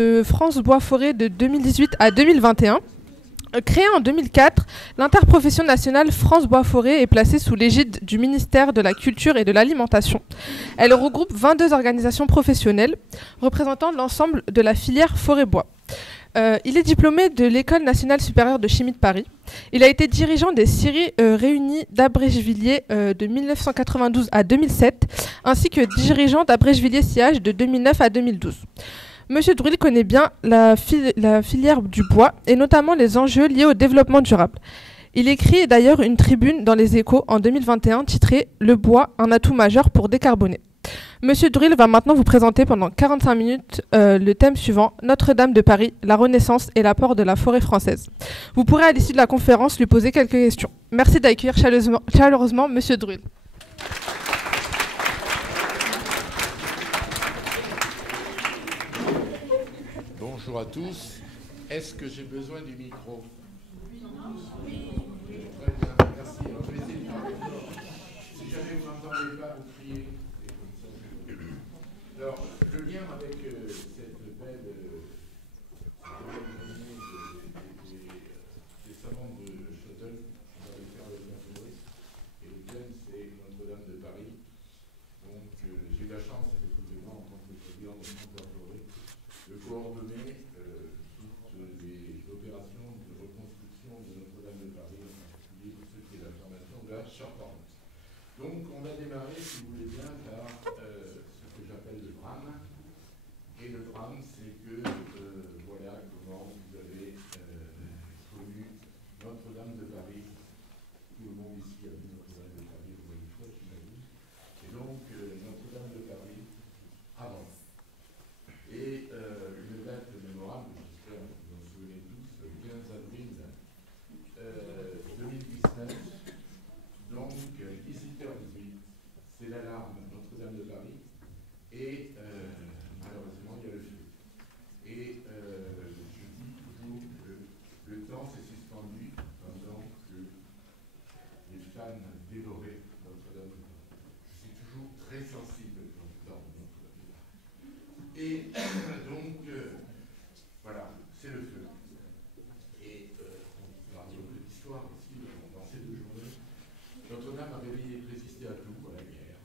de France Bois Forêt de 2018 à 2021. Créée en 2004, l'interprofession nationale France Bois Forêt est placée sous l'égide du ministère de la Culture et de l'Alimentation. Elle regroupe 22 organisations professionnelles représentant l'ensemble de la filière forêt-bois. Il est diplômé de l'École nationale supérieure de chimie de Paris. Il a été dirigeant des scieries réunies d'Abrèchevilliers de 1992 à 2007, ainsi que dirigeant d'Abrèchevilliers-Sillage de 2009 à 2012. Monsieur Druil connaît bien la filière du bois et notamment les enjeux liés au développement durable. Il écrit d'ailleurs une tribune dans les Échos en 2021 titrée « Le bois, un atout majeur pour décarboner ». Monsieur Druil va maintenant vous présenter pendant 45 minutes le thème suivant « Notre-Dame de Paris, la Renaissance et l'apport de la forêt française ». Vous pourrez à l'issue de la conférence lui poser quelques questions. Merci d'accueillir chaleureusement Monsieur Druil. Bonjour à tous. Est-ce que j'ai besoin du micro? Très bien, merci. Alors, je vais essayer de parler fort. Si jamais vous n'entendez pas, vous criez. Alors, le lien avec cette belle journée des savants de Chotel, on va le faire avec la floriste. Et le thème, c'est Notre-Dame de Paris. Donc, j'ai eu la chance, effectivement, en tant que président de France Bois Forêt, de coordonner toutes les opérations de reconstruction de Notre-Dame de Paris, en particulier pour ce qui est la formation de la charpente. Donc on va démarrer, si vous voulez bien, par ce que j'appelle le drame. Et le drame, c'est que voilà comment vous avez connu Notre-Dame de Paris. Tout le monde ici a vu Notre-Dame de Paris au moins une fois, j'imagine. Et donc Notre-Dame de Paris avant. Et une date mémorable, j'espère que vous en souvenez tous, le 15 avril 2019, donc 18h18, c'est l'alarme Notre-Dame de Paris, et malheureusement il y a le feu. Et je dis toujours que le temps s'est suspendu pendant que les fans dévoraient Notre-Dame de Paris. Je suis toujours très sensible quand je parle de Notre-Dame de Paris. Et donc, voilà, c'est le feu. Et on va dire une petite histoire aussi dans ces 2 journées. Notre-Dame avait résisté à tout, à la guerre,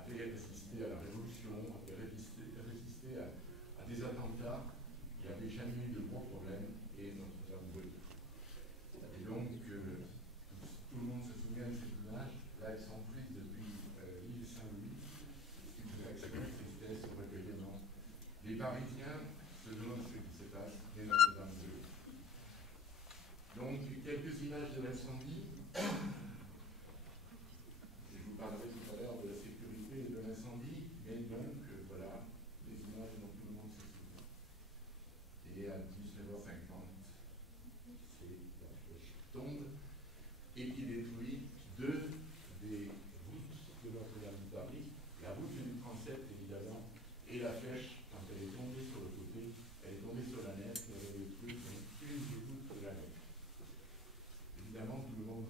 avait résisté à la Révolution, avait résisté à des attentats. Il n'y avait jamais eu de gros problèmes et Notre-Dame brûle. Et donc, tout le monde se souvient de ces images. Là, elles sont prises depuis l'île Saint-Louis. Une extrême tristesse, recueillement. Les Parisiens se demandent ce qui se passe, et Notre-Dame brûle. Donc, quelques images de l'incendie. Je vous parlerai tout à l'heure de la sécurité et de l'incendie, mais donc, voilà, les images dont tout le monde se souvient. Et à 19h50, c'est la flèche qui tombe et qui détruit 2 des routes de Notre-Dame de Paris, la route du transept évidemment, et la flèche, quand elle est tombée sur le côté, elle est tombée sur la nef, elle avait détruit une des routes de la nef. Évidemment, tout le monde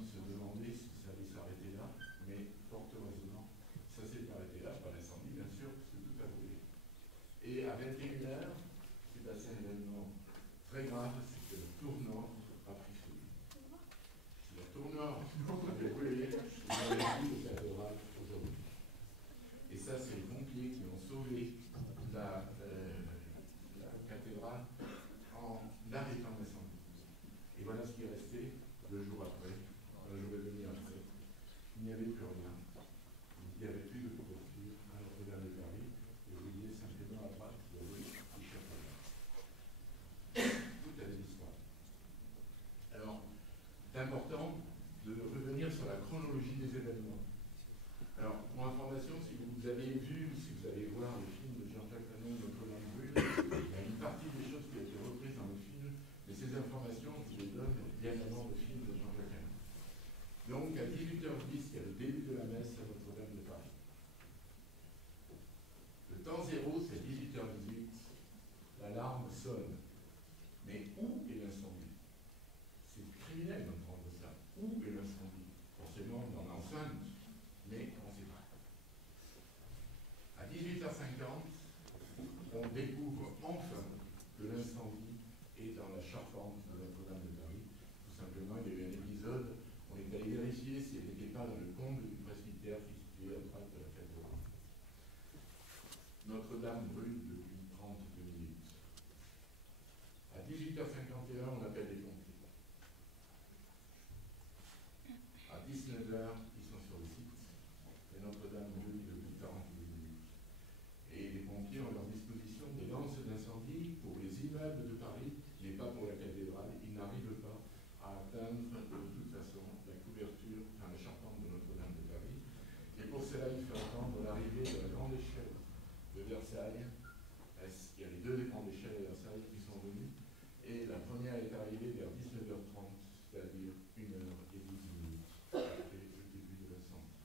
première est arrivée vers 19h30, c'est-à-dire 1h12 après le début de l'incendie.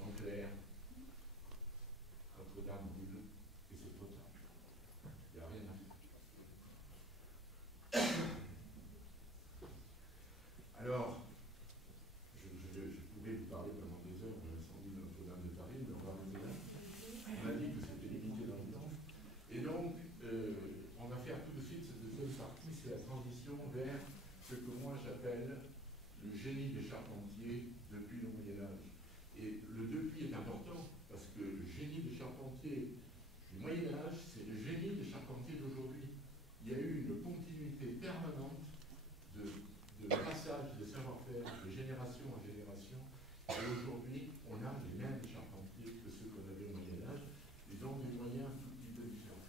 En clair, Notre-Dame brûle et c'est trop tard. Il n'y a rien à faire. Alors, je pouvais vous parler pendant des heures de l'incendie de Notre-Dame de Paris, mais on va arrêter là. On a dit que c'était limité dans le temps. Et donc, on va faire tout de suite cette deuxième partie, c'est la transition vers ce que moi j'appelle le génie des charpentiers depuis le Moyen-Âge. Et le depuis est important, parce que le génie des charpentiers du Moyen-Âge, c'est le génie des charpentiers d'aujourd'hui. Il y a eu une continuité permanente de passage de savoir-faire de génération en génération. Et aujourd'hui, on a les mêmes charpentiers que ceux qu'on avait au Moyen-Âge, ils ont des moyens un tout petit peu différents.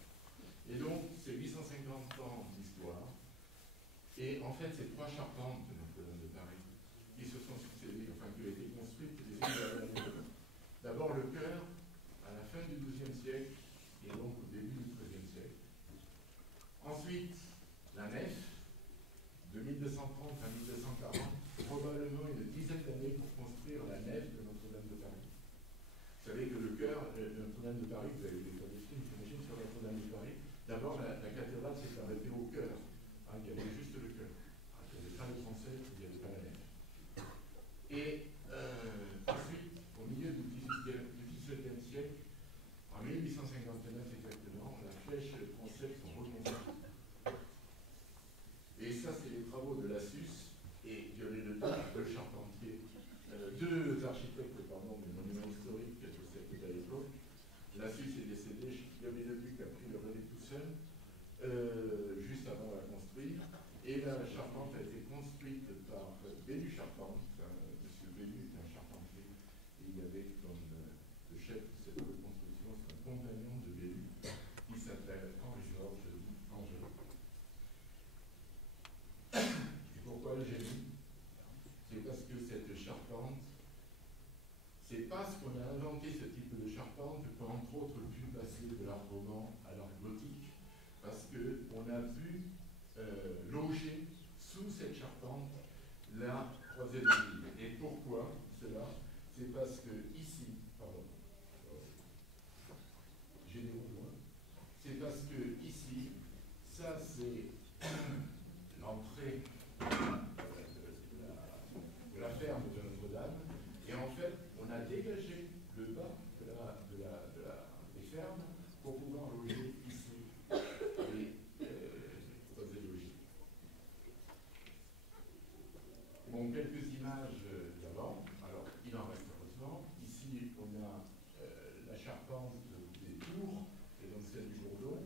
Et donc, c'est 850 ans d'histoire. Et en fait, c'est 3 charpentes de Notre-Dame de Paris qui se sont succédées, enfin qui ont été construites les unes derrière les autres. D'abord le chœur, à la fin du XIIe siècle, et donc au début du XIIIe siècle. Ensuite, la nef, de 1230 à 1240, probablement une dizaine d'années pour construire la nef de Notre-Dame de Paris. Vous savez que le chœur de Notre-Dame de Paris, vous avez vu des films, j'imagine, sur Notre-Dame de Paris, d'abord la cathédrale s'est arrêtée au chœur. Il y avait juste le cœur. Il n'y avait pas le transept, il n'y avait pas la nef. Et ensuite, au milieu du XVIIe siècle, en 1859 exactement, la flèche et le transept sont reconstruits. Et ça, c'est les travaux de Lassus et deux charpentiers, deux architectes, pardon, des monuments historiques de cette époque. Lassus est décédé, Guillaume a pris le relais tout seul. Juste avant de la construire, et la charpente a été construite par Bélu Charpente. Monsieur Bélu est un charpentier, et il y avait comme le chef de cette construction, c'est un compagnon de Bélu, qui s'appelle Henri-Georges Angelo. Et pourquoi le génie? C'est parce que cette charpente, c'est parce qu'on a inventé ce type de charpente qu'entre autres pu passer de l'art roman à l'art gothique, parce qu'on a pu loger sous cette charpente la croisée de l'île. Et pourquoi cela? C'est parce que ici, pardon, j'ai des loin, c'est parce que ici, ça c'est l'entrée de la ferme de Notre-Dame, et en fait, on a dégagé le bas des fermes pour pouvoir loger ici les logis. Bon, quelques images d'avant. Alors, il en reste heureusement. Ici, on a la charpente des tours, et donc celle du Bourdon.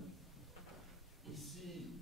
Ici,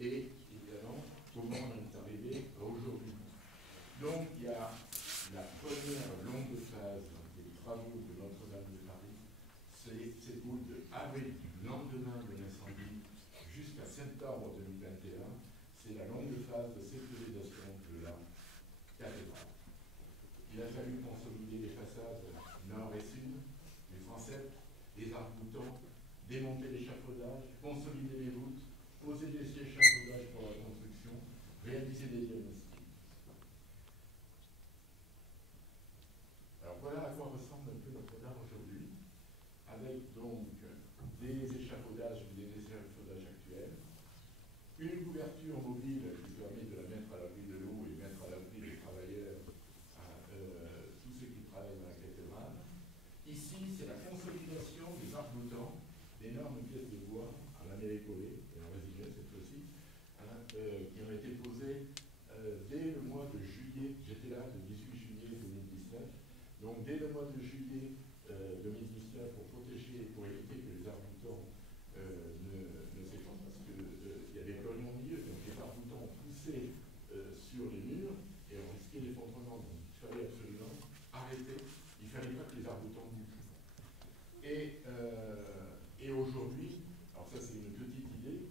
et évidemment comment on est arrivé à aujourd'hui. Donc il y a la première longue phase des travaux de Notre-Dame de Paris, s'écoule de avril, du lendemain de l'incendie, jusqu'à septembre 2021. C'est la longue phase de sécurisation de la cathédrale. Il a fallu consolider les façades nord et sud, les transepts, les arcs-boutants, démonter l'échafaudage, consolider les voûtes, poser des échafaudages pour la construction, réaliser des diagnostics. Alors voilà à quoi ressemble un peu Notre-Dame aujourd'hui, avec donc des échafaudages ou des échafaudages actuels, une couverture mobile qui permet de la mettre à l'abri de l'eau et mettre à l'abri des travailleurs, tous ceux qui travaillent dans la cathédrale. Ici, c'est la consolidation des arcs-boutants, d'énormes pièces de bois en lamellé collé, et en résineux cette fois-ci, qui ont été posées dès le mois de juillet. J'étais là le 18 juillet 2019. Donc dès le mois de juillet 2019, pour protéger, pour éviter que les arcs-boutants ne s'effondrent, parce qu'il y avait plus rien au milieu, donc les arcs-boutants poussaient sur les murs et on risquait l'effondrement. Donc il fallait absolument arrêter, il ne fallait pas que les arcs-boutants bougent. Et aujourd'hui, alors ça c'est une petite idée,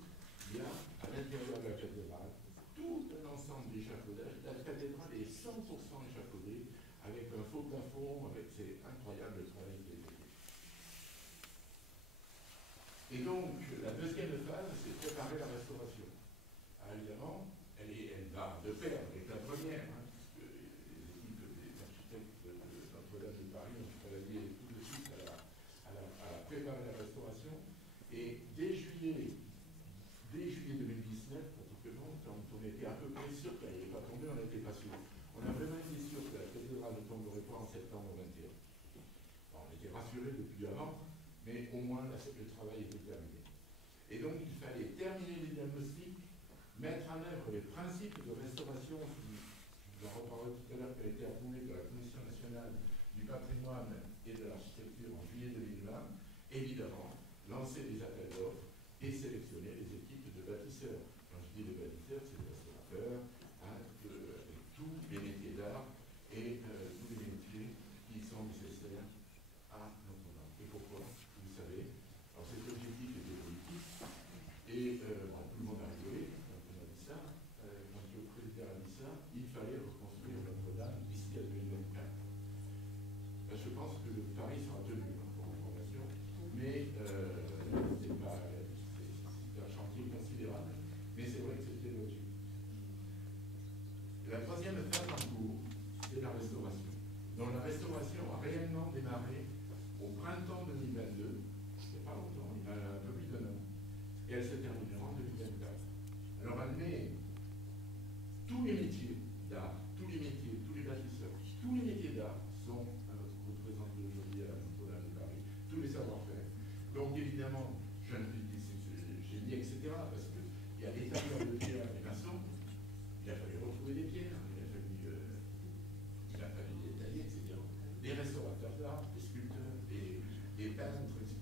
il y a à l'intérieur de la cathédrale tout un ensemble d'échafaudages. La cathédrale est 100% échafaudée, avec un faux plafond, c'est incroyable le travail qui a été fait. Et donc, la deuxième phase, c'est préparer la restauration. Alors évidemment, elle va de pair avec la première, puisque les équipes des architectes de Notre-Dame de Paris ont travaillé tout de suite à préparer la restauration. Et dès juillet 2019, pratiquement, quand on était à peu près sûr qu'elle n'allait pas tomber, on n'était pas sûr. On a vraiment été sûr que la cathédrale ne tomberait pas en septembre 21. Bon, on était rassurés depuis avant, mais au moins le travail était terminé. Et donc il fallait terminer les diagnostics, mettre en œuvre les principes de restauration, je vous en reparlerai tout à l'heure, qui a été approuvé par la Commission nationale du patrimoine et de l'architecture en juillet 2020, évidemment, lancer des appels d'offres et sélectionner les équipes de bâtisseurs. Quand je dis les bâtisseurs, c'est les restaurateurs, avec tous les métiers d'art et tous les métiers qui sont nécessaires à Notre-Dame. Et pourquoi? Vous le savez. Alors cet objectif était politique et tout le monde a rigolé quand on a dit ça. Quand le président a dit ça, il fallait reconstruire Notre-Dame d'ici à 2024. Je pense que Paris sera tenu pour information, mais c'est un chantier considérable, mais c'est vrai que c'était logique. La troisième phase en cours, c'est la restauration. Donc la restauration a réellement démarré au printemps 2022, c'est pas longtemps, il y a un peu plus d'un an, et elle se terminera en 2024. Alors elle met tous les métiers d'art, tous les métiers, tous les bâtisseurs, tous les métiers d'art sont représentés aujourd'hui à la Notre-Dame de Paris, tous les savoir-faire. Donc évidemment, j'ai mis etc. parce qu'il y a des tailleurs de pierre, des maçons, il a fallu retrouver des pierres, il a fallu détailler, etc. Des restaurateurs d'art, des sculpteurs, des peintres, etc.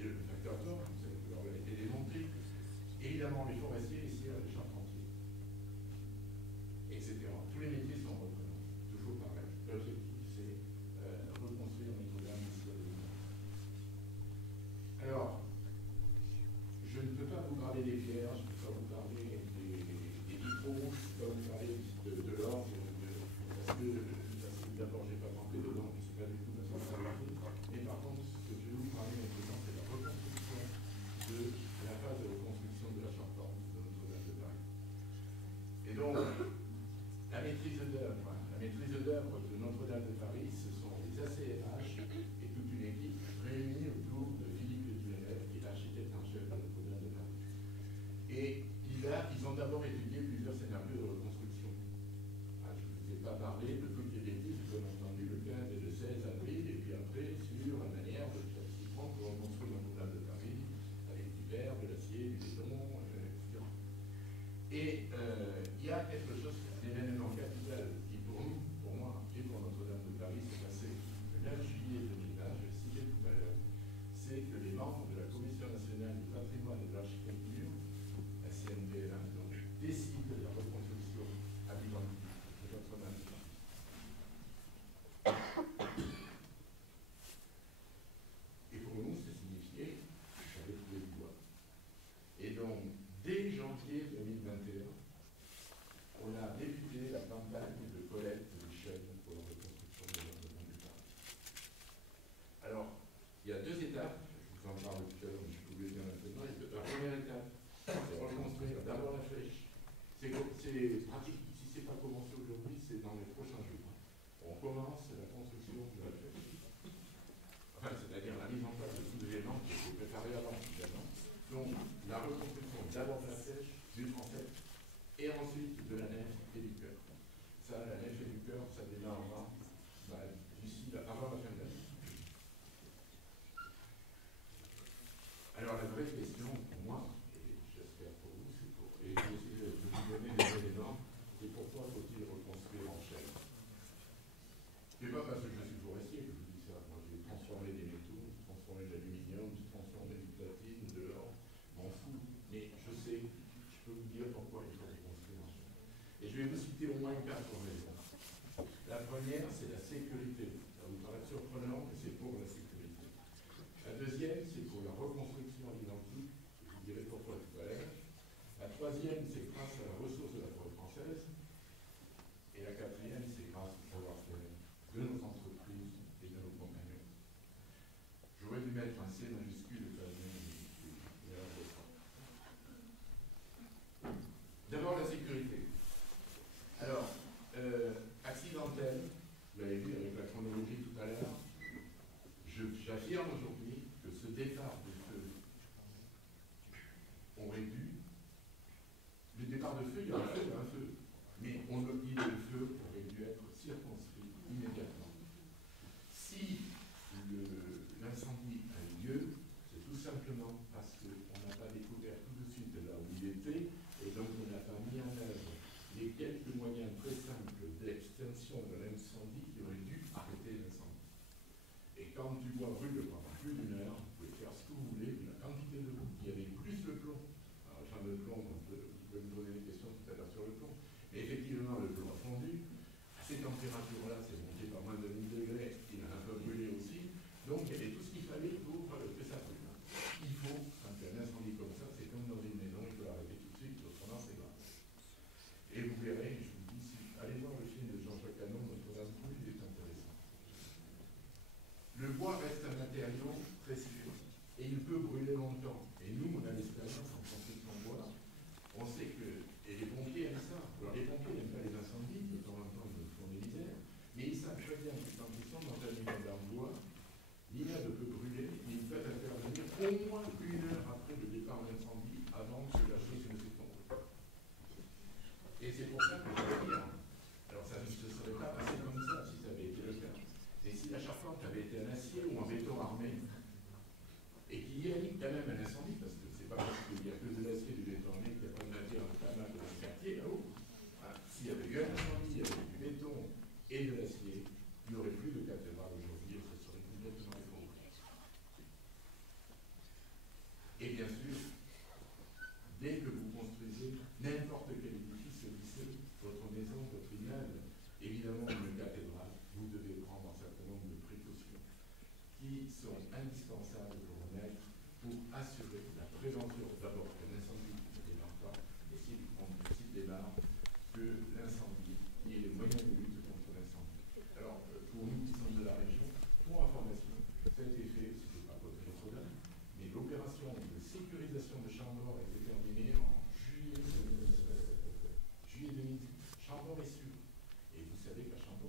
Et le facteur d'or, vous savez, leur a été démonté. Évidemment, les forestiers, les serres, les charpentiers, etc. Tous les métiers sont reprenants, toujours pareil. L'objectif, c'est reconstruire Notre-Dame d'ici à 2020. Alors, je ne peux pas vous parler des pierres, je ne peux pas vous parler des vitraux, je ne peux pas vous parler de l'or, parce que d'abord, je n'ai pas trempé dedans, je ne sais pas du tout ma savoir-faire. Mais par contre, ce que je vais vous parler maintenant, c'est la reconstruction de la phase de reconstruction de la charpente de Notre-Dame de Paris. Et donc, la maîtrise d'œuvre de Notre-Dame de Paris, ce sont les ACNH et toute une équipe réunie autour de Philippe Duhamel, qui est l'architecte en chef de Notre-Dame de Paris. Et ils ont d'abord étudié plusieurs scénarios de reconstruction. Je ne vous ai pas parlé de toutes les bêtises qu'on a entendues le 15 et le 16 avril, et puis après sur la manière de s'y prendre pour reconstruire Notre-Dame de Paris, avec du verre, de l'acier, du béton, etc. Et il y a quelque chose, un événement capital qui pour nous, pour moi et pour Notre-Dame de Paris s'est passé le 9 juillet 2020, je le citais tout à l'heure, c'est que les membres de la Commission nationale du patrimoine et de l'architecture, la CNPL, donc janvier 2021, on a débuté la campagne de collecte des chaînes pour la reconstruction de l'environnement du Paris. Alors, il y a deux étapes, je vous en parle tout à l'heure, mais je peux vous le dire maintenant. La première étape, c'est reconstruire d'abord la flèche. C'est pratique, si ce n'est pas commencé aujourd'hui, c'est dans les prochains jours. On commence la construction de la flèche. Enfin, c'est-à-dire la mise en place de tous les éléments qui étaient préparés avant, évidemment. Donc, la reconstruction d'abord de la flèche, du transept, et ensuite de la nef et du cœur. Ça, la nef et du cœur, ça démarrera d'ici avant la fin de l'année. Alors, la vraie question pour moi, et j'espère pour vous, c'est pour, et j'essaie de vous donner des éléments, c'est pourquoi faut-il reconstruire en chaîne. C'est pas parce que je suis forestier que je vous dis ça. Moi, j'ai transformé des métaux, j'ai transformé de l'aluminium, j'ai transformé du platine, de l'or, m'en fous. Mais je sais, je peux vous dire pourquoi il faut reconstruire en chaîne. Et je vais vous citer au moins 4 raisons. La première, c'est la sécurité. Ça vous paraît surprenant, mais c'est pour la sécurité. La deuxième, c'est pour la reconstruction à l'identique. Je vous dirai pourquoi tout à l'heure. La troisième, c'est grâce à la ressource de la forêt française. Et la quatrième, c'est grâce au savoir-faire de nos entreprises et de nos compagnons. J'aurais dû mettre un C majuscule et pas un M majuscule. D'abord, la sécurité. Alors, accidentelle, vous l'avez vu avec la chronologie tout à l'heure, j'affirme aujourd'hui que ce départ de feu aurait dû. Le départ de feu, il y a un feu, il y a un feu. Mais le feu aurait dû être circonscrit immédiatement. Si l'incendie a eu lieu, c'est tout simplement parce qu'on n'a pas découvert tout de suite là où il était, et donc on n'a pas mis en œuvre les quelques moyens très simples d'extinction de l'incendie qui auraient dû arrêter l'incendie. Et quand du bois brûle pendant plus d'une heure, vous pouvez faire ce que vous voulez, mais la quantité de bois, il y avait plus le plomb. Alors, le fameux plomb, vous pouvez me poser des questions tout à l'heure sur le plomb. Mais effectivement, le plomb a fondu. À ces températures-là, c'est monté par moins de 1000 degrés, il a un peu brûlé aussi. Donc, il y avait tout ce qu'il fallait pour que ça brûle. Il faut, quand il y a un incendie comme ça, c'est comme dans une maison, il faut l'arrêter tout de suite, autrement c'est grave. Et vous verrez, je vous dis, allez voir le film de Jean-Jacques Hano, Notre-Dame-de-Paris, il est intéressant. Le bois reste un matériau très sûr et il peut brûler longtemps. Et nous, on a l'expérience en construction de bois. On sait que, et les pompiers aiment ça. Alors les pompiers n'aiment pas les incendies, de temps en temps ils nous font des misères, mais ils savent très bien que quand ils sont dans un immeuble en bois, l'immeuble peut brûler, mais ils peuvent intervenir au moins 1 heure après le départ de l'incendie, avant que la chose ne s'effondre. Et c'est pour ça que je veux dire, alors ça ne se serait pas passé comme ça si ça avait été le cas. Et si la charpente avait été en acier ou en béton armé, et qu'il y ait quand même un incendie, parce que c'est pas parce qu'il y a que de l'acier et du béton armé qu'il n'y a pas de matière inflammable dans le quartier, là-haut. Hein, s'il y avait eu un incendie, il y avait du béton et de l'acier, il n'y aurait plus de cathédrale aujourd'hui, et ça serait complètement effondré. Et bien sûr, dès que vous construisez n'importe quel édifice, lycée, votre maison, votre immeuble, évidemment une cathédrale, vous devez prendre un certain nombre de précautions qui sont indispensables pour assurer la prévention d'abord que l'incendie ne démarre pas, et s'il démarre, que l'incendie, il y ait les moyens de lutte contre l'incendie. Alors, pour nous qui sommes de la région, pour information, ça a été fait, ce n'était pas côté Notre-Dame, mais l'opération de sécurisation de Chambord a été terminée en juillet 2018. Chambord est sûr. Et vous savez qu'à Chambord,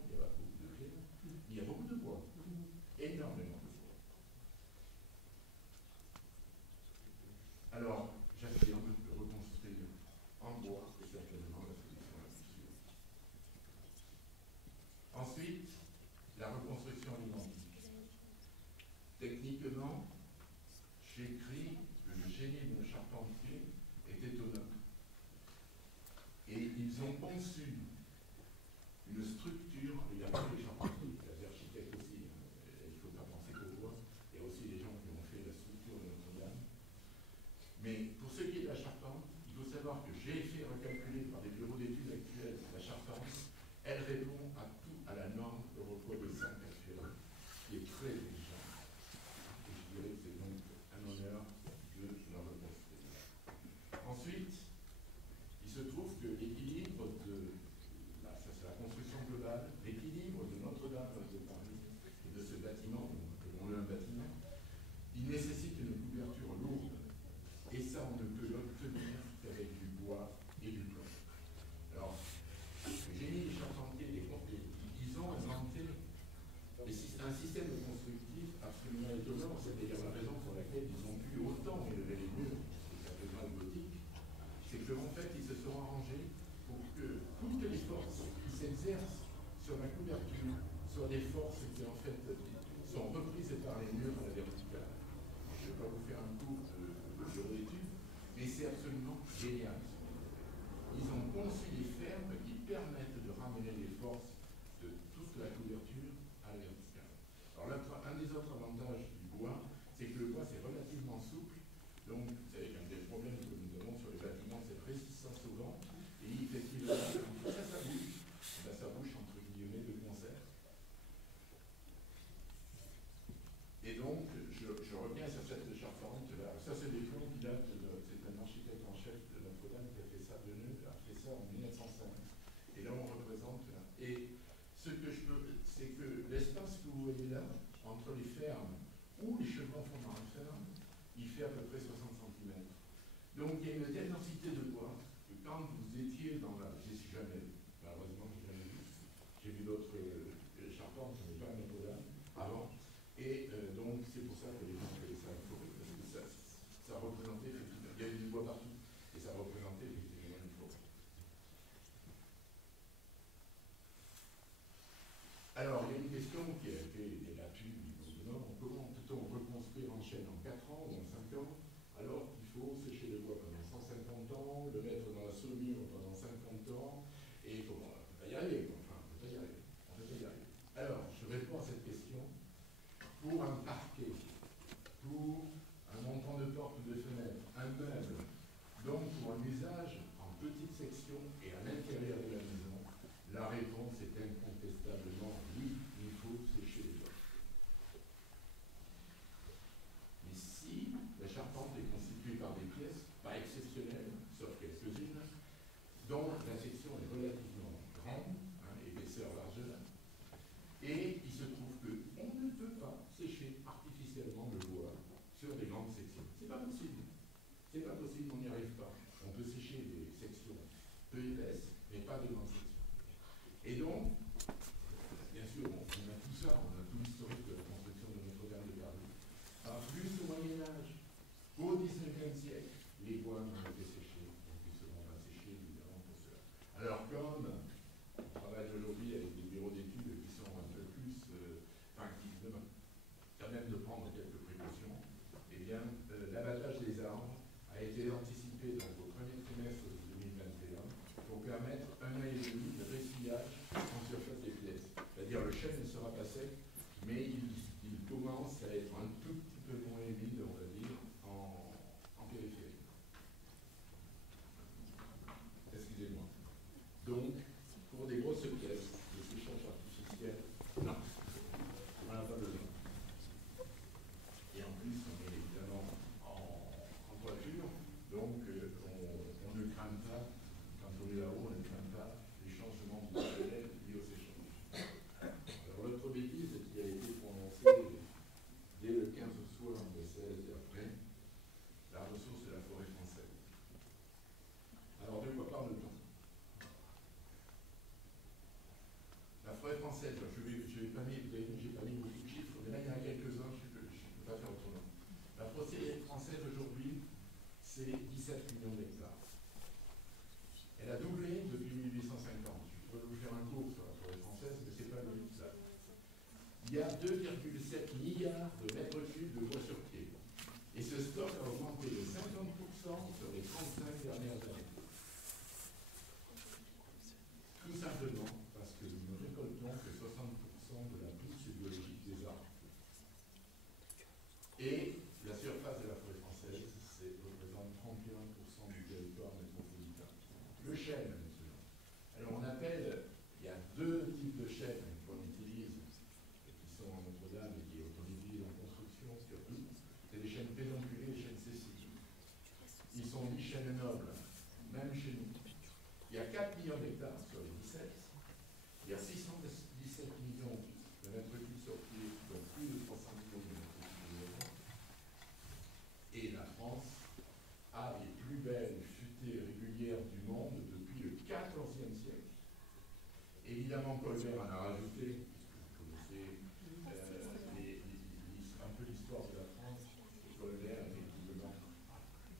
conçu des fermes qui permettent de ramener les forces de toute la couverture à la verticale. Alors, un des autres avantages du bois, c'est que le bois, c'est relativement souple. Donc, vous savez qu'un des problèmes que nous avons sur les bâtiments, c'est la résistance au vent. Et effectivement, quand ça bouge, ben, ça bouge entre guillemets de concert. Et donc, je reviens sur cette charpente-là. Ça, c'est des plans qui datent c'est un architecte en chef de Notre-Dame qui a fait ça en 1905. Et là, on représente. Et ce que je peux, c'est que l'espace que vous voyez là, entre les fermes où les chevrons font dans la ferme, il fait à peu près 60 cm. Donc, il y a une telle densité de bois que quand vous étiez dans la. Je ne sais jamais, malheureusement, je n'ai jamais vu. J'ai vu d'autres charpentes, mais pas à Notre-Dame avant. Et donc, c'est pour ça que les gens faisaient ça, parce que ça représentait effectivement, il y avait du bois partout, et ça représentait effectivement une forêt. Alors, il y a une question qui a été débattue, comment peut-on reconstruire en chaîne en 4 ans ou en 5 ans, alors qu'il faut sécher le bois pendant 150 ans, le mettre dans la saumure pendant 50 ans, et comment, on ne peut pas y arriver, enfin, on ne peut pas y arriver. Alors, je réponds à cette question. Pour un parquet, pour un montant de porte ou de fenêtre, un meuble, donc pour un usage en petite section et à l'intérieur de la maison, la réponse est incontestablement oui, il faut sécher les bois. Mais si la charpente est constituée par des pièces, pas exceptionnelles, sauf quelques-unes, dont la section est relativement grande, épaisseur, largeur, et il se trouve qu'on ne peut pas sécher artificiellement le bois sur des grandes sections. C'est pas possible. C'est pas possible, on n'y arrive pas. On peut sécher des sections peu épaisses, mais pas de grandes sections. Et donc, bien sûr, on a tout ça, on a tout l'historique de la construction de Notre-Dame de Paris. En plus au Moyen-Âge, au XIXe siècle, les bois ont été séchés, donc ils ne seront pas séchés évidemment pour cela. Alors comme on travaille aujourd'hui avec des bureaux d'études qui sont un peu plus, qui demandent quand même de prendre quelques précautions, eh bien, l'abattage des arbres a été anticipé donc, au premier trimestre de 2021 pour permettre 1 an et demi de ressillage en surface des pièces. C'est-à-dire le chêne ne sera pas sec, mais il commence à être un tout petit peu moins humide, on va dire, en périphérie. Excusez-moi. Donc, pour des grosses pièces, de séchage artificiel, non. On n'en a pas besoin. Et en plus, on est évidemment en toiture, donc on ne craint pas, quand on est là-haut, on ne craint pas les changements fonctionnels liés au séchage. Alors l'autre bêtise qui a été prononcée dès le 15 soir de 16 et après, la ressource de la forêt française. Alors de quoi parle-t-on? La forêt française, je n'ai pas mis beaucoup de chiffres, mais là il y en a quelques-uns, je ne peux pas faire autrement. La forêt française aujourd'hui, c'est 17 millions d'hectares. Elle a doublé depuis 1850. Je pourrais vous faire un cours sur la forêt française, mais ce n'est pas le but là. Il y a 2,7 milliards de mètres cubes de bois sur pied. Et ce stock a augmenté de 50% sur les 35 dernières années. Tout simplement parce que nous ne récoltons que 60% de la pousse biologique des arbres. Et la surface de la forêt française représente 31% du territoire métropolitain. Le chêne, maintenant. Alors on appelle, il y a 2 types de chênes qu'on utilise, qui sont en Notre-Dame et qu'on utilise en construction surtout. C'est les chênes pédonculés et les chênes sessiles. Ils sont dits chênes nobles, même chez nous. Il y a 4 millions d'hectares sur les 17. Il y a 617 millions de mètres cubes sur pied, donc plus de 300 millions de mètres cubes. Et la France a les plus belles futaies régulières du monde depuis le XIVe siècle. Évidemment, Colbert en a rajouté, puisque vous connaissez un peu l'histoire de la France. Colbert, effectivement,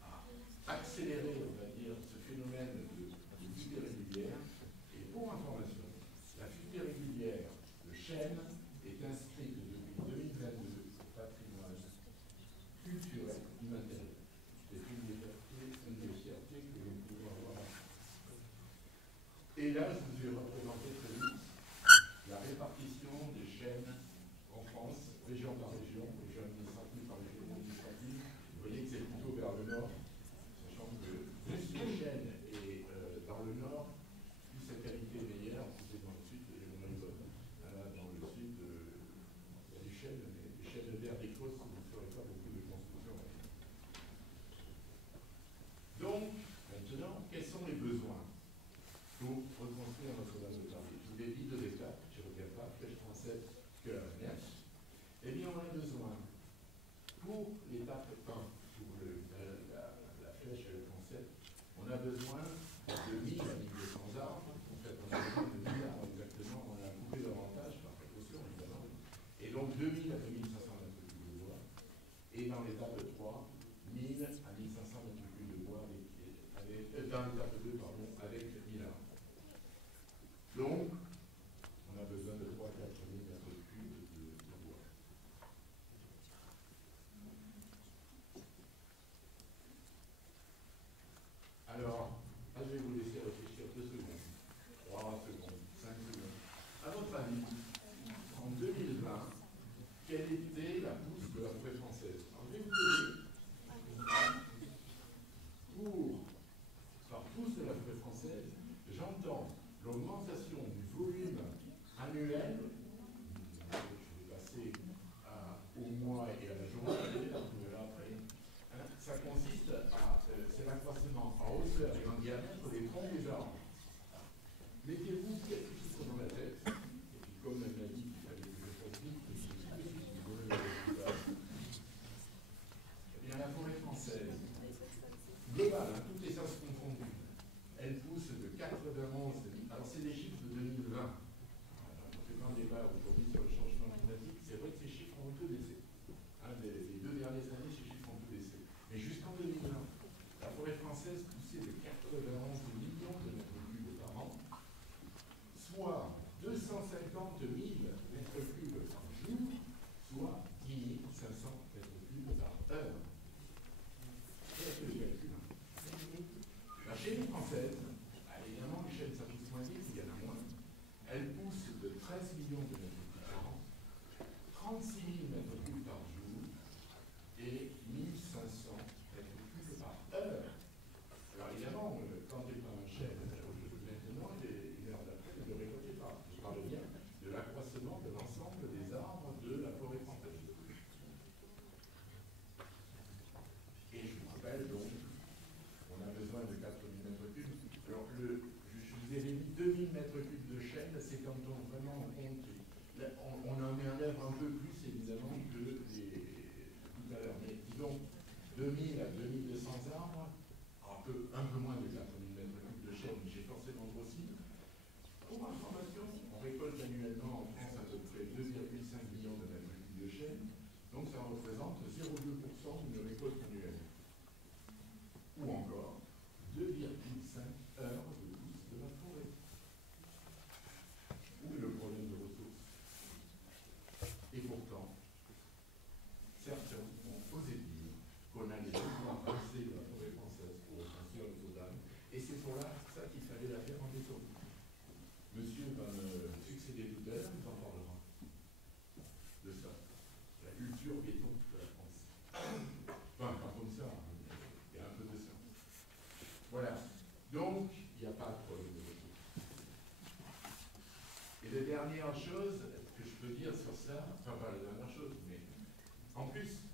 a accéléré, on va dire, ce phénomène de futaies régulières. Et pour information, la futaie régulière, le chêne, est inscrite depuis 2022 au patrimoine culturel immatériel. C'est une des fiertés que nous pouvons avoir. là, je vous ai représenté très vite la répartition des chaînes en France, région par région administrative par région administrative. Vous voyez que c'est plutôt vers le nord, sachant que plus une chaîne est dans le nord, plus sa qualité est meilleure, si c'est dans le sud, elle est moins bonne. Dans le sud, il y a des chaînes, mais des chaînes vertes et creuses, vous ne ferez pas beaucoup de construction. Donc, maintenant, quels sont les besoins pour reconstruire Notre-Dame de Paris? Je vous l'ai dit, 2 étapes, je ne reviens pas, flèche transept, cœur et nef. Eh bien, on a besoin, pour l'étape 1, pour la flèche transept, on a besoin de 1000 à 1200 arbres. En fait, on a besoin de 1000 arbres exactement, on a coupé davantage, par précaution évidemment. Et donc 2000 à 2500 mètres cubes de bois. Et dans l'étape 3, 1000 à 1500 mètres cubes de bois, dans l'étape 2, pardon, avec 1000 arbres. Donc, on a besoin de 3 à 4 000 mètres cubes de bois. Alors, là, je vais vous laisser réfléchir 2 secondes, 3 secondes, 5 secondes. À votre avis, en 2020, quelle était la pousse de la forêt française? Alors, je vais vous donner par pousse de la forêt française, j'entends l'augmentation du volume annuel, je vais passer au mois et à la journée, après, ça consiste à, c'est l'accroissement en hauteur et en diamètre des troncs des arbres. Mettez-vous quelque chose dans la tête, et puis comme elle m'a dit qu'il fallait que je fasse vite, eh bien la forêt française, globale, toutes les sciences confondues, elle pousse de 91, alors c'est des chiffres de 2020. On fait plein de débats aujourd'hui sur le changement climatique. C'est vrai que ces chiffres ont un peu baissé. Les 2 dernières années, ces chiffres ont un peu baissé. Mais jusqu'en 2020, la forêt française poussait de 91 millions de mètres cubes par an, soit 250 000 mètres cubes par jour, soit 10 500 mètres cubes par heure. Qu'est-ce que je calcule? La chaîne française, évidemment, les chaînes ça pousse moins vite, il y en a moins. Elle pousse de 13 millions de mètres cubes par an, 36 000 mètres cubes par jour et 1500 mètres cubes par heure. Alors évidemment, quand tu es dans la chaîne, maintenant, une heure d'après, ne le récoltez pas. Je parle bien de l'accroissement de l'ensemble des arbres de la forêt française. Et je vous rappelle donc, on a besoin de 4 000 mètres cubes. Alors, je vous ai mis 2000 mètres cubes de chêne, c'est quand on vraiment compte. On en met en œuvre un peu plus, évidemment, que tout à l'heure. Mais disons, 2000 à 2200 arbres, un peu moins de 4 000 mètres cubes de chêne, j'ai forcément grossi. Pour information, on récolte annuellement en France à peu près 2,5 millions de mètres cubes de chêne, donc ça représente 0,2% d'une récolte annuelle. Ou encore 2,5 heures de pousse de la forêt. Où est le problème de ressources? Et pourtant, certains ont osé dire qu'on allait pouvoir passer de la forêt française pour reconstruire Notre-Dame, et c'est pour ça qu'il fallait la faire en béton. Monsieur va me succéder tout à l'heure, il en parlera de ça, la culture béton de la France. Enfin, pas comme ça, il y a un peu de ça. Voilà. Donc, il n'y a pas de problème de ressources. Et la dernière chose que je peux dire sur ça, enfin pas la dernière chose, mais en plus,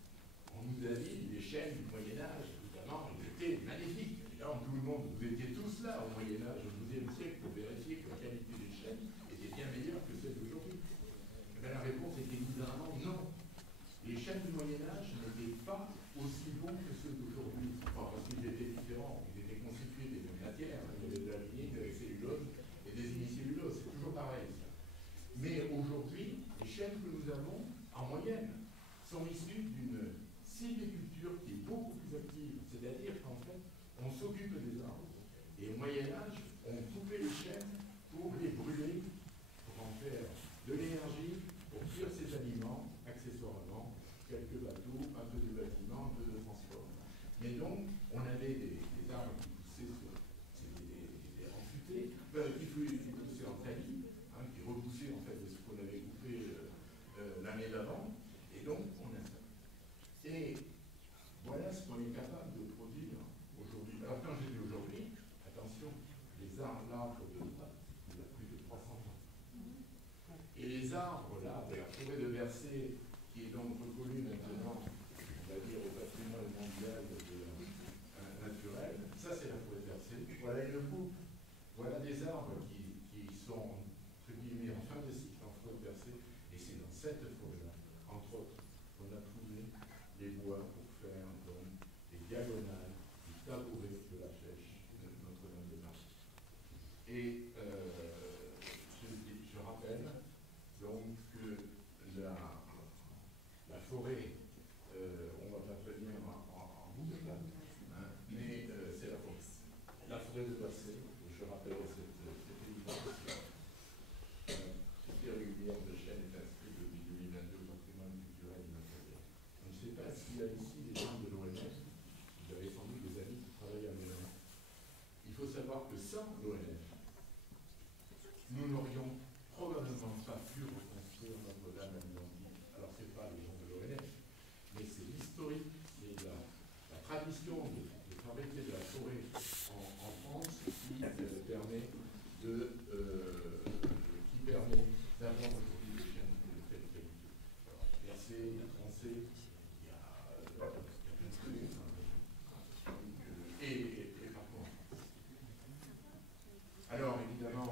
on nous a dit les chaînes du Moyen-Âge, évidemment, elles étaient magnifiques. Évidemment, tout le monde, vous étiez tous là au Moyen-Âge, au XIIe siècle, pour vérifier que la qualité des chaînes était bien meilleure que celle d'aujourd'hui. La réponse était évidemment non. Les chaînes du Moyen-Âge n'étaient pas aussi bons que ceux d'aujourd'hui. Enfin, parce qu'ils étaient différents, ils étaient constitués des mêmes matières, il y avait de la lignine, de la cellulose et des hémicelluloses, c'est toujours pareil ça. Mais aujourd'hui, les chaînes que nous avons, en moyenne, sont issues d'une sylviculture qui est beaucoup plus active. C'est-à-dire qu'en fait, on s'occupe des arbres. Et au Moyen-Âge, on une coupe. Voilà des arbres qui sont, entre guillemets, en fin de cycle, en forêt versée, et c'est dans cette forêt-là, entre autres, qu'on a trouvé les bois pour faire donc des diagonales, des tabourets de la flèche de Notre-Dame-de-Paris. Et je rappelle donc que la forêt, on ne va pas venir en boucle, hein, mais c'est la forêt. La forêt de Bassée, je rappelle cette évidence super régulière de chênes est inscrite depuis 2022 au patrimoine culturel immatériel. Je ne sais pas s'il y a ici des gens de l'ONF, vous avez sans doute des amis qui travaillent à l'ONF. Il faut savoir que sans l'ONF, nous n'aurions probablement pas pu reconstruire Notre-Dame à l'identique. Alors, ce n'est pas les gens de l'ONF, mais c'est l'historique, c'est la tradition de fabriquer de la forêt en France qui permet d'avoir aujourd'hui des chaînes de telle qualité. Versé, foncé, il y a plein de trucs, et parfois. Alors, évidemment,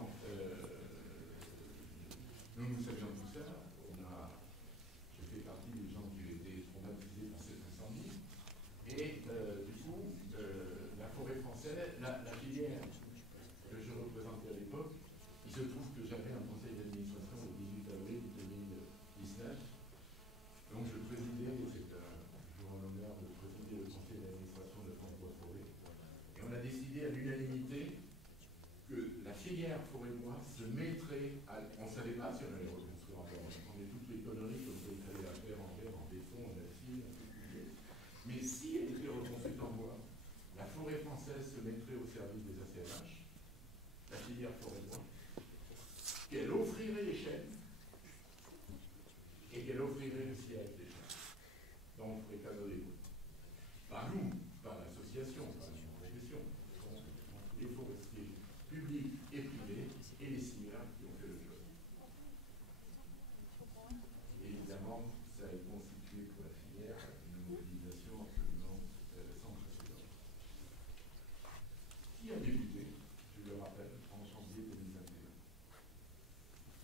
nous savions tout ça. J'ai fait partie des gens qui ont été traumatisés par cet incendie. Et du coup, la forêt française, la filière que je représentais à l'époque, il se trouve que j'avais un conseil d'administration le 18 avril 2019. Donc je présidais, c'est toujours un honneur de présider le conseil d'administration de France Bois Forêt. Et on a décidé à l'unanimité que la filière forêt-bois se mettrait à... On ne savait pas si on allait reconstruire encore. On entendait toutes les conneries comme il fallait la faire en verre, en béton, en acier, en particulier. Mais si elle était reconstruite en bois, la forêt française se mettrait au service des ACLH, la filière forêt-bois, qu'elle offrirait les chênes et qu'elle offrirait le siège des chênes. Donc on ferait cadeau des bois. Pas nous, pas l'association, pas la profession, les forestiers publics et privés et les seigneurs qui ont fait le job. Et évidemment, ça a constitué pour la filière une mobilisation absolument sans précédent. Qui a débuté, je le rappelle, en janvier 2021.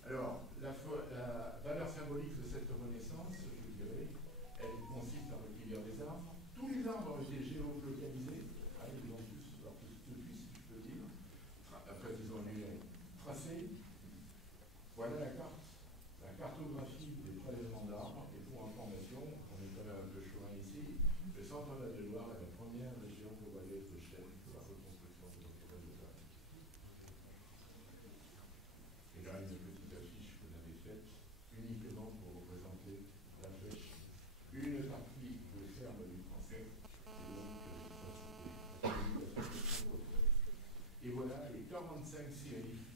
Alors, la valeur symbolique de cette renaissance, je dirais, elle consiste à recueillir des arbres. Tous les arbres ont été géolocalisés, ils ont tous depuis, si je peux dire, après ils ont été tracés. Voilà la cartographie des prélèvements d'arbres. Et pour information, on est quand même un peu chauvin ici, le centre de la Loire est la première région pourvoyeuse de chênes pour la reconstruction de Notre-Dame-de-Paris. Et là, une petite affiche que l'avait faite uniquement pour représenter la flèche, une partie de ferme du français, et voilà les 45 séries,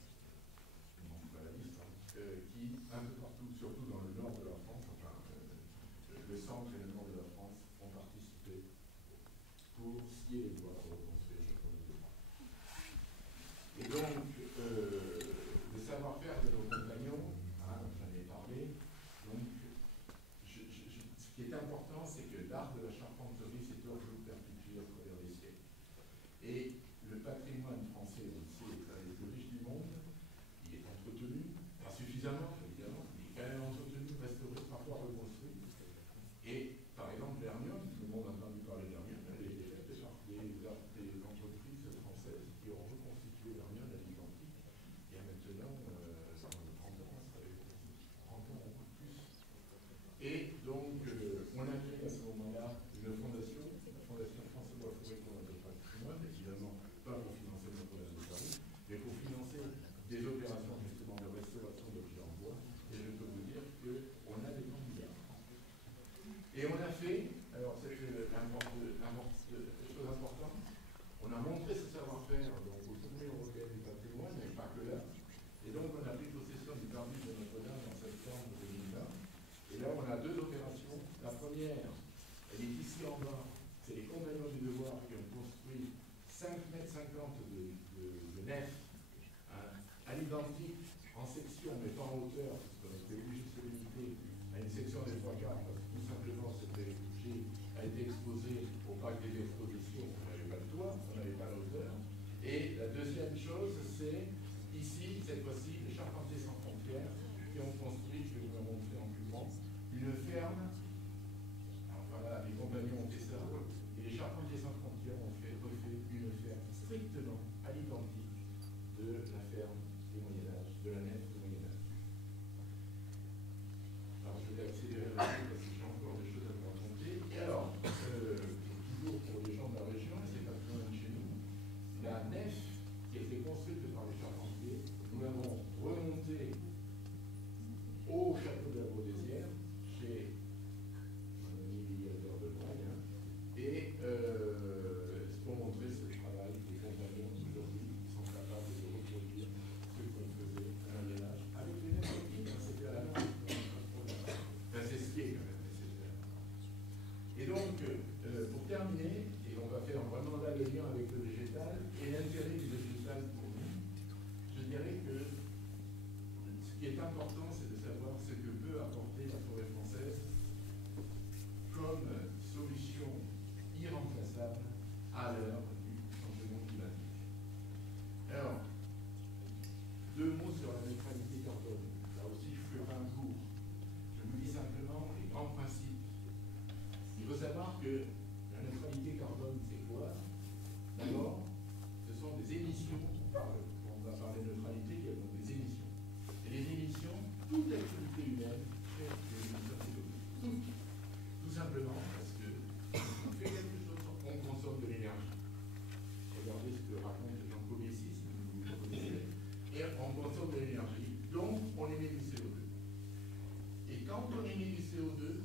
bon, pas la liste, qui, un peu partout, surtout dans le nord de la France, enfin, le centre et le nord de la France, ont participé pour scier les bois, pour reconstruire le Notre-Dame. Et donc, le savoir-faire de nos compagnons, j'en ai parlé, donc, ce qui est important, c'est que l'art de la charpenterie s'est toujours perpétué à travers les siècles. Et le patrimoine français, on le sait, est un des plus riches du monde. Il est entretenu, pas suffisamment, évidemment, mais quand même entretenu, restauré, parfois reconstruit. Et par exemple, l'hermione, tout le monde a entendu parler de l'hermione, elle a été faite par des chose, c'est ici, cette fois-ci, les Charpentiers sans frontières qui ont construit, je vais vous la montrer en plus grand, une ferme. Alors voilà, les compagnons ont fait ça, et les Charpentiers sans frontières ont refait une ferme strictement à l'identique de la ferme du Moyen-Âge, de la nef du Moyen-Âge. Alors je vais accélérer la vie parce que j'ai encore des choses à vous raconter. Et alors, toujours pour les gens de la région, et c'est pas plus loin de chez nous, la nef qui a été construite par les Charpentiers, nous l'avons remontée au château de la Beaudesière, chez mon ami Villiers de Braille, et c'est pour montrer ce travail des compagnons d'aujourd'hui qui sont capables de reproduire ce qu'on faisait à Moyen-Âge avec les nefs techniques, c'était à la main. Enfin, c'est ce qui est quand même nécessaire. Et donc, pour terminer, et on va faire vraiment là le lien avec le végétal et l'intérêt du végétal pour nous, je dirais que ce qui est important, c'est de savoir ce que peut apporter la forêt française comme solution irremplaçable à l'heure du changement climatique. Alors, deux mots sur la neutralité carbone. Là aussi, je ferai un cours. Je vous dis simplement les grands principes. Il faut savoir que la neutralité carbone, c'est quoi? D'abord, ce sont des émissions. On va parler de neutralité, il y a donc des émissions. Et les émissions, toute activité humaine fait des émissions de CO2. Tout simplement parce que on fait quelque chose, on consomme de l'énergie. Regardez ce que raconte Jean Covici, si vous le connaissez. Et on consomme de l'énergie, donc on émet du CO2. Et quand on émet du CO2,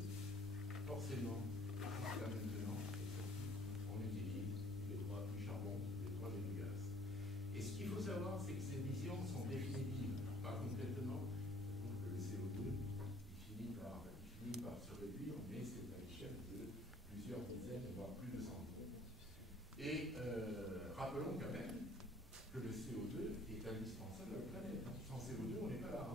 forcément, là maintenant, on utilise du pétrole, du charbon, du pétrole et du gaz. Et ce qu'il faut savoir, c'est que ces émissions sont définitives, pas complètement. Donc le CO2, il finit par se réduire, mais c'est à l'échelle de plusieurs dizaines, voire plus de 100 ans. Et rappelons quand même que le CO2 est indispensable à la planète. Sans CO2, on n'est pas là.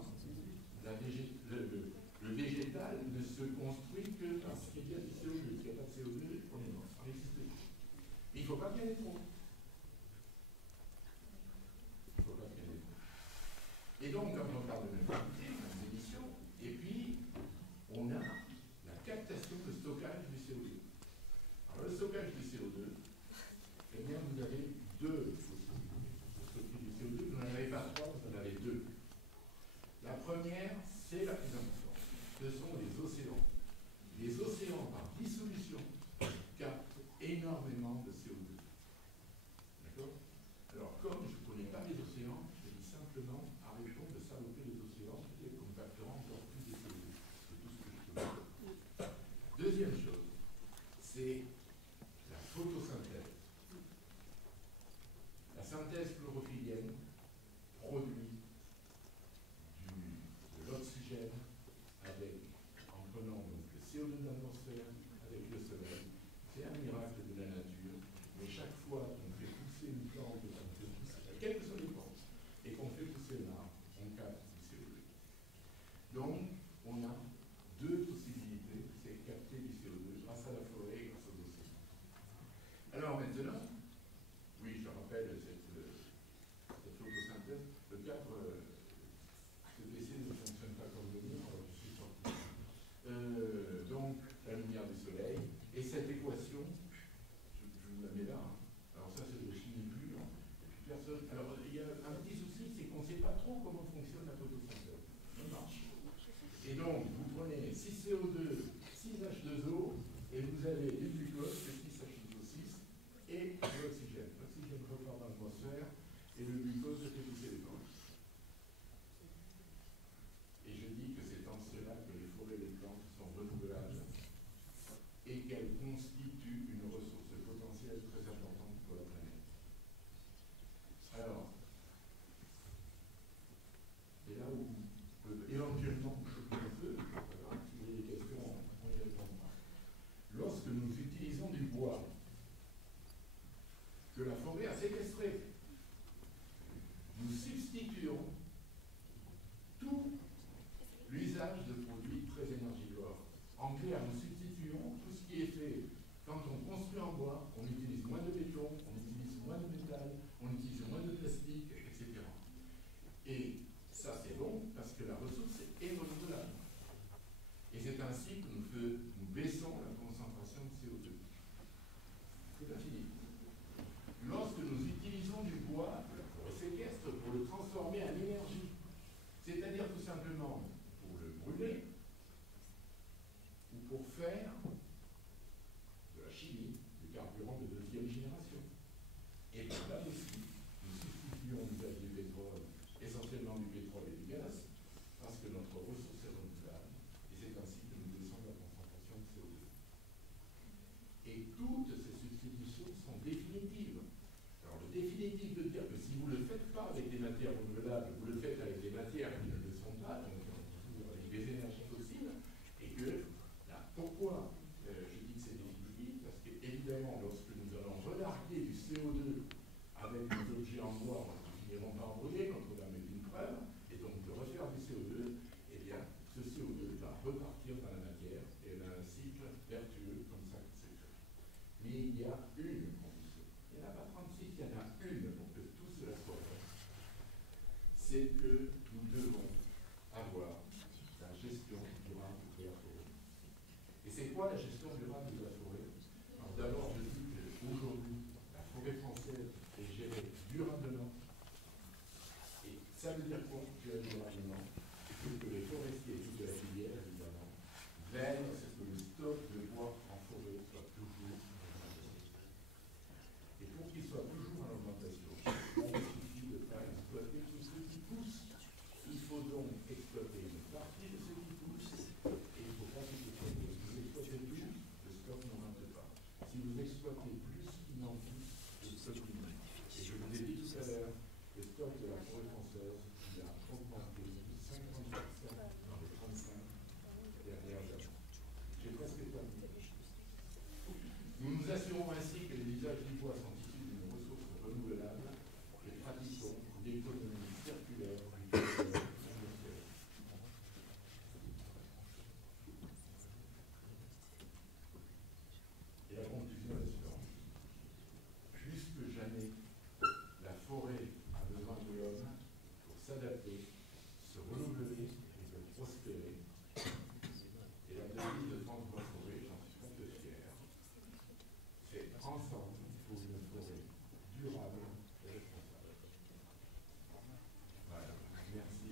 Le végétal ne se construit que parce qu'il y a du CO2. S'il n'y a pas de CO2, on est mort. On n'existe plus. Mais il ne faut pas qu'il y en ait trop. Il ne faut pas qu'il y en ait trop. Et donc, quand on parle de neutralité, on a des émissions, et puis on a la captation, le stockage du CO2. Alors, le stockage du CO2, eh bien, vous avez deux possibilités de stocker du CO2. Vous n'en avez pas trois, vous en avez deux. La première, c'est la plus importante. Ce sont les océans. Les océans, par dissolution, captent énormément de CO2. D'accord? Alors, comme je ne connais pas les océans, je dis simplement, arrêtons de saloper les océans, peut-être qu'on captera encore plus de CO2. C'est tout ce que je peux dire. Deuxième chose, c'est la photosynthèse. La synthèse chlorophyllienne produit de l'oxygène en prenant donc le CO2 de l'atmosphère avec le soleil. C'est un miracle de la nature, mais chaque fois qu'on fait pousser une plante, quelles que soient les plantes, et qu'on fait pousser un arbre, on capte du CO2. Donc, on a deux possibilités, c'est capter du CO2 grâce à la forêt et grâce aux océans. Alors maintenant, oui, je rappelle cette photosynthèse, le cadre ce PC ne fonctionne pas comme le mien, alors je suis sorti. Donc, la lumière du soleil, et cette équation, je vous la mets là. Hein. Alors ça, c'est le chimie pur. Personne. Alors, il y a un petit souci, c'est qu'on ne sait pas trop comment fonctionne la photosynthèse. Ça marche. Et donc, vous prenez 6 CO2, 6 H2O, et vous avez du glucose, c'est 6 H2O6, et de l'oxygène. L'oxygène repart dans l'atmosphère, et le glucose se fait pousser les plantes. Et je dis que c'est en cela que les forêts et les plantes sont renouvelables et qu'elles constituent une ressource potentielle très importante pour la planète. Alors, c'est là où éventuellement choquer un peu, si vous avez des questions, on y répondra. Lorsque nous utilisons du bois que la forêt a séquestré, nous des matières renouvelables, vous le faites avec des matières qui ne le sont pas, donc avec des énergies fossiles, et que, là, pourquoi je dis que c'est définitif? Parce qu'évidemment, lorsque nous allons relarguer du CO2 avec des objets en bois qui finiront par brûler quand on va mettre une preuve, et donc de refaire du CO2, eh bien, ce CO2 va repartir dans la matière, et elle a un cycle vertueux comme ça que c'est fait. Mais il y a une condition. Il n'y en a pas 36, il y en a une pour que tout cela soit fait. C'est que nous devons avoir la gestion durable de la forêt. Et c'est quoi la gestion durable de la forêt? Alors d'abord, je dis qu'aujourd'hui, la forêt française est gérée durablement. Et ça veut dire quoi, durablement? C'est que les forestiers, toute la filière, évidemment, veillent à ce que le stock de bois en forêt soit toujours en augmentation. Et pour qu'il soit toujours en augmentation, il suffit de ne pas exploiter tout ce qui pousse. Il faut donc exploiter une partie de ce qui pousse, et il ne faut pas que ce soit si vous exploitez tout, le stock n'augmente pas. Si vous exploitez plus qu'il n'en pousse, le stock diminue. Et je vous ai dit tout à l'heure, le stock de la forêt française, il a augmenté de 50% dans les 35 dernières années. J'ai presque terminé. Nous nous assurons ainsi que les usages du bois sont issus d'une ressource renouvelable et pratiquons l'économie circulaire du bois. Et la conclusion est la suivante. Plus que jamais, la forêt a besoin de l'homme pour s'adapter, se renouveler et de prospérer. Et la devise de France Bois Forêt, j'en suis un peu fier, c'est ensemble pour une forêt durable et responsable. Voilà, merci.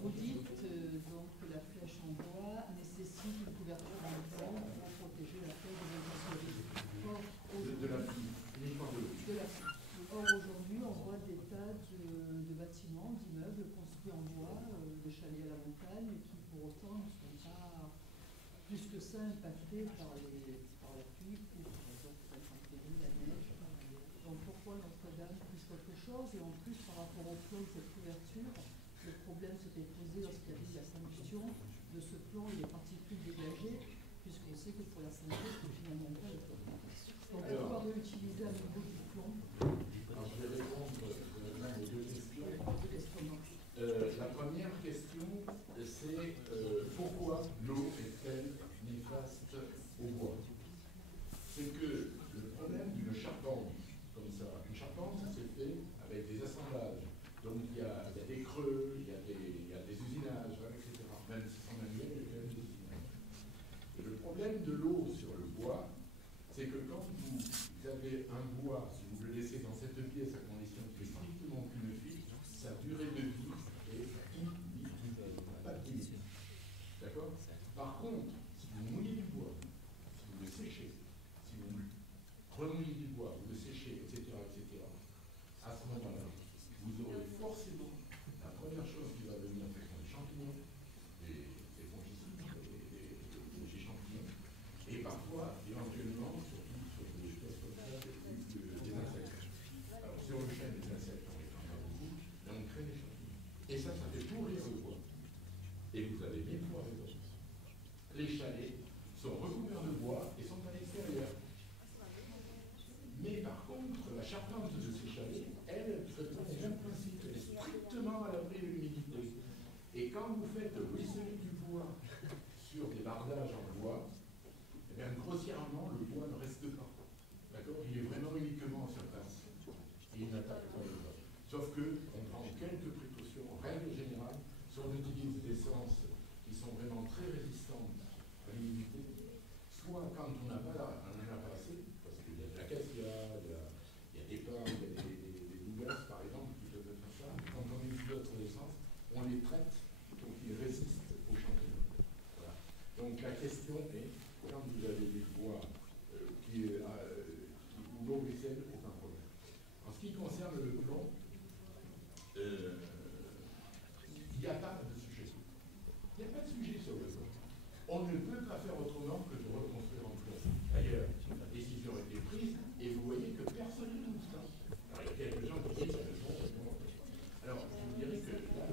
Vous dites donc que la flèche en bois nécessite une couverture en bois pour protéger la flèche des intempéries. Or, aujourd'hui, on voit des tas de bâtiments, d'immeubles construits en bois, des chalets à la montagne, qui pour autant ne sont pas plus que ça impactés par la pluie ou par les autres intempéries, la neige. Donc pourquoi Notre-Dame plus quelque chose? Et en plus, par rapport au plan de cette couverture, le problème s'était posé lorsqu'il y a eu la sanction de ce plan et les particules dégagées, puisqu'on sait que pour la santé, c'est finalement pas le plan. Donc pourquoi réutiliser à nouveau du plomb? Alors, je vais répondre aux deux questions. La première question, c'est pourquoi l'eau est-elle néfaste au bois? C'est que le problème d'une charpente, comme ça, une charpente, ça se fait avec des assemblages. Donc il y a des creux, il y a des usinages, etc. Même si c'est manuel, il y a quand même des usinages. Et le problème de l'eau sur le bois, c'est que quand vous avez un bois, si vous le laissez dans cette pièce à condition qu'il n'y ait strictement qu'une fuite, sa durée de vie est illimitée. Pas de limite. D'accord? Par contre, si vous mouillez du bois, si vous le séchez, si vous remouillez du bois, vous le séchez, etc., à ce moment-là, vous aurez forcément la première chose qui va venir, ce sont les champignons, les fongicides, les champignons, et parfois, éventuellement, surtout sur des espèces comme ça, des insectes. Alors, si on chaîne des insectes, on les prend pas beaucoup, mais on crée des champignons. Et ça fait pourrir le bois. Et vous avez bien fois raison. Les chalets sont recouverts de bois et sont à l'extérieur. Mais par contre, la charpente de ces chalets, elle répond au même principe. Elle est strictement à l'abri de l'humidité. Et quand vous faites ruisseler du bois sur des bardages en bois, eh bien, grossièrement, le bois ne reste pas. D'accord? Il est vraiment uniquement en surface. Et il n'attaque pas le bois. Sauf qu'on prend quelques précautions. En règle générale, si on utilise des essences qui sont vraiment très résistantes à l'humidité, soit quand on n'en a pas assez, parce qu'il y a de la cassia, il y a des pins, il y a des douglas, par exemple, qui peuvent faire ça. Quand on utilise d'autres essences, on les traite pour qu'ils résistent au changement. Voilà. Donc la question est, quand vous avez des voies où l'eau ruisselle, aucun problème. En ce qui concerne le plomb, il n'y a pas de sujet. Il n'y a pas de sujet sur le plomb. On ne peut pas faire autrement que de reconstruire en plomb. D'ailleurs, la décision a été prise et vous voyez que personne ne touche ça. Alors, il y a quelques gens qui disent que le plomb est bon. Alors, je vous dirais que là,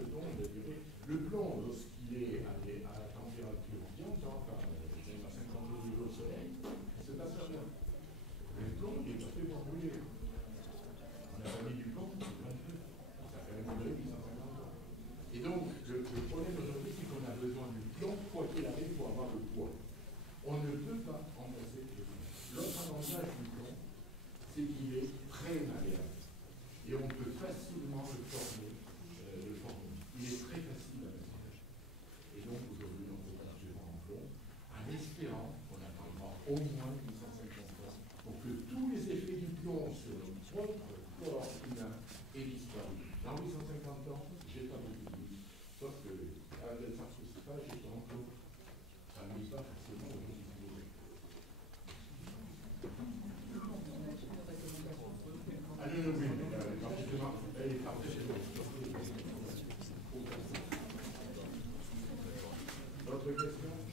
le plomb, lorsqu'il est à la température ambiante, enfin, même à 50 degrés au soleil, il se passe rien. Le plomb, il est pas fait pour brûler. On a pas mis du plomb, ça fait 1 degré, 850 ans. Et donc, le problème aujourd'hui, c'est qu'on a besoin du plomb, quoi qu'il arrive, pour avoir le poids. On ne peut pas remplacer le plomb. L'autre avantage du plomb, c'est qu'il est très malléable. Et on peut facilement le former. Il est très facile à mettre en place. Et donc, aujourd'hui, on peut construire en plomb, en espérant qu'on attendra au moins 850 ans pour que tous les effets du plomb sur notre propre corps humain aient disparu. Dans 850 ans, j'ai pas beaucoup de doute. Sauf que, à la sarcophage, j'ai en plomb. Ça ne met pas forcément au jour du jour. Ah non, non, oui, elle est partagée. D'autres questions?